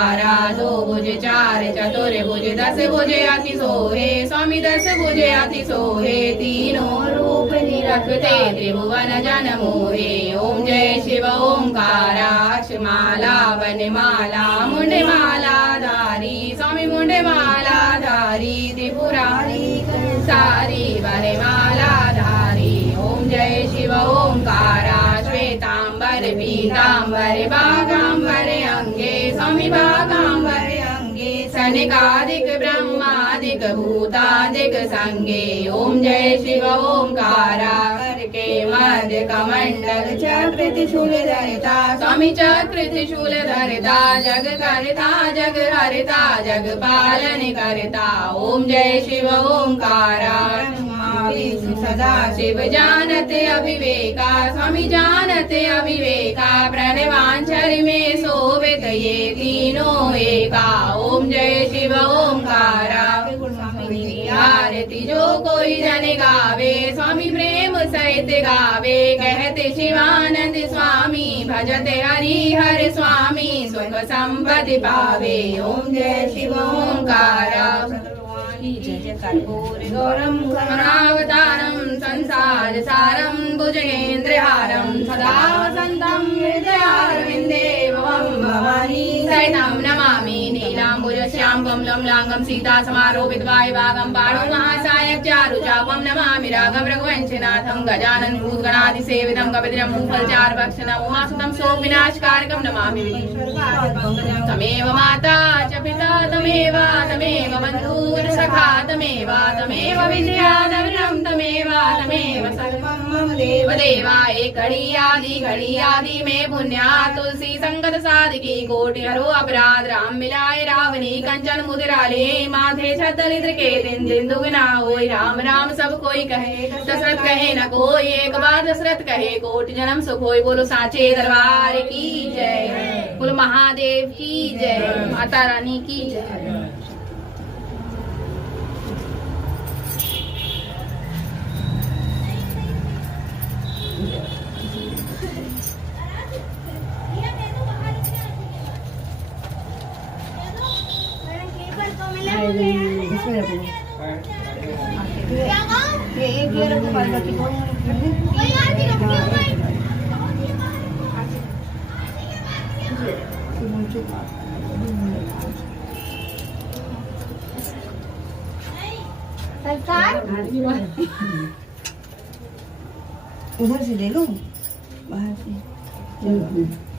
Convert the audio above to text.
दो भुज चार चतुर्भुज दस भुज अति सोहे स्वामी दस भुज अति सोहे तीनों रूप निरखते त्रिभुवन जन मोहे ओम जय शिव ओंकाराक्ष माला वनमाला मुंडमाला धारी स्वामी मुंडमाला धारी त्रिपुरारी सारी वनमाला धारी ओम जय शिव ओंकारा श्वेतांबर पीतांबर बागांबर अंगे स्वामी बागांबर अंगे सनकादिक ब्रह्मादिक भूतादिक संगे ओम जय शिव ओंकारा करके मध्य कमंडल चक्र त्रिशूल धरता स्वामी चक्र त्रिशूल धरता जग करता जग हरता जग पालन करता ओम जय शिव ओंकारा सदा शिव जानते अविवेका स्वामी जानते अविवेका प्रणवांचर में सोवित ये तीनों एका ओम जय शिव ओंकारा आरती जो कोई जन गावे स्वामी प्रेम सहित गावे कहते शिवानंद स्वामी भजते हरि हर स्वामी सुख संपत्ति पावे ओम जय शिव ओंकारा गौरम करुणावतारम संसार सारम भुजगेन्द्रहारम सदा वसंतम हृदयारविंदे भवानी सहितं नमामि नीलाम्बुजश्याम कमलं लांगं सीता समारोपित वायुभागं पाणौ महासायक चारुचापं नमामि राघव रघुवंशनाथं गजानन भूतगणाधिसेवितं कपितरं मुखलचारभक्षणं उमासुतं शोकविनाशकारकं नमामि तमेव माता च पिता तमेव बन्धुर्सखा तमेव विद्या द्रविणं तमेव सर्वं मम देव देवा एक घड़ी आदि में पुण्या तुलसी संगत साधकी कोटि हरो अपराध राम मिलाए रावणी कंचन मुद्राले माथे छतलित्र के दिन दुगना होई राम राम सब कोई कहे दशरथ कहे न कोई एक बार दशरथ कहे कोटि जन्म सुख होई बोलो साचे दरबार की जय बोलो महादेव की जय माता रानी की जय। उधर से ले लो बाहर से।